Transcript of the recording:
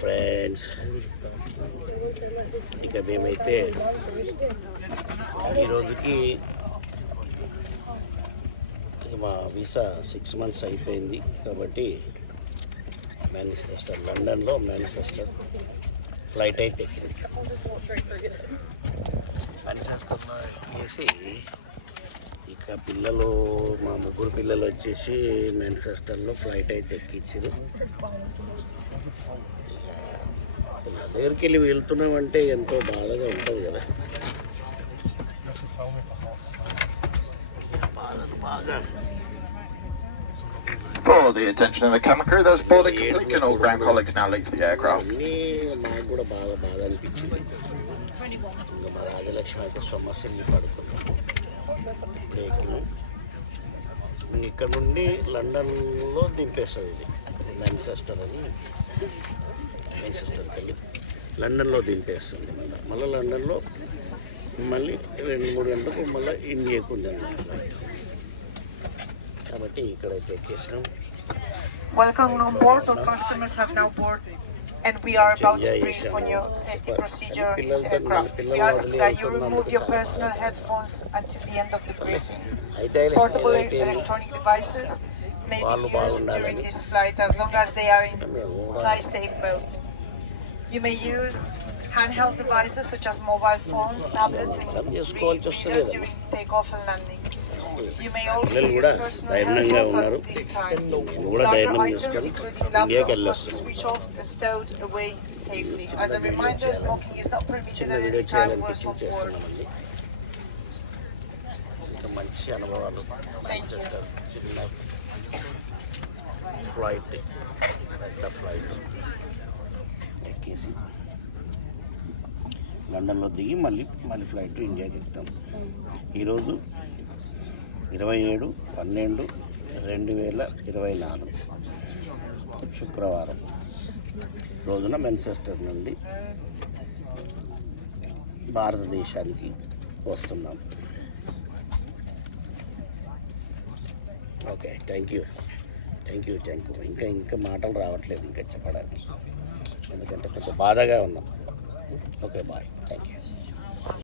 Friends, ఇక మేమైతే ఈరోజుకి మా వీసా 6 months అయిపోయింది కాబట్టి మాంచెస్టర్, లండన్లో మాంచెస్టర్ ఫ్లైట్ అయితే ఎక్కింది. మాంచెస్టర్లో ఎక్కేసి ఇక పిల్లలు, మా ముగ్గురు పిల్లలు వచ్చేసి మాంచెస్టర్లో ఫ్లైట్ అయితే ఎక్కించారు. నా దగ్గరికి వెళ్ళి వెళ్తున్నామంటే ఎంతో బాధగా ఉంటుంది కదా, బాధలు బాగా. For the attention of the camera crew, that's boarding complete. Can all ground colleagues now leave the aircraft? అన్నీ నాకు కూడా బాగా బాధ అనిపించింది. ఇంకా మా రాజలక్ష్మి అయితే సొమ్మసిల్లి పడుకున్నాం. ఇప్పుడే ఎక్కినాం. ఇక్కడ నుండి లండన్లో దింపేస్తుంది. ఇది మాంచెస్టర్ అని, మాంచెస్టర్కి వెళ్ళి లండన్లో దింపేస్తుంది. మళ్ళీ లండన్లో మళ్ళీ 2-3 గంటలకు మళ్ళీ ఇండియాకు ఉందన్నమాట. కాబట్టి ఇక్కడైతే ఎక్కేసినాం. Welcome on board. All customers have now boarded, and we are about to brief on your safety procedure in the aircraft. We ask that you remove your personal headphones until the end of the briefing. Portable electronic devices may be used during this flight as long as they are in fly-safe mode. You may use handheld devices such as mobile phones, tablets, and readers during takeoff and landing. You may also use personal headphones at this time. Larger items, including laptops, must be switched off and stowed away safely. As a reminder, smoking is not permitted at any time while on board. మంచి అనుభవాలు. చిన్న flight, పెద్ద flight ఎక్కేసి లండన్లో దిగి మళ్ళీ flight ఇండియాకి ఎక్కుతాం. ఈరోజు 27/12/2024 శుక్రవారం రోజున మాంచెస్టర్ నుండి భారతదేశానికి వస్తున్నాం. Okay, thank you. ఇంకా మాటలు రావట్లేదు ఇంకా చెప్పడానికి, ఎందుకంటే కొంచెం బాధగా ఉన్నాం. Okay, bye, thank you.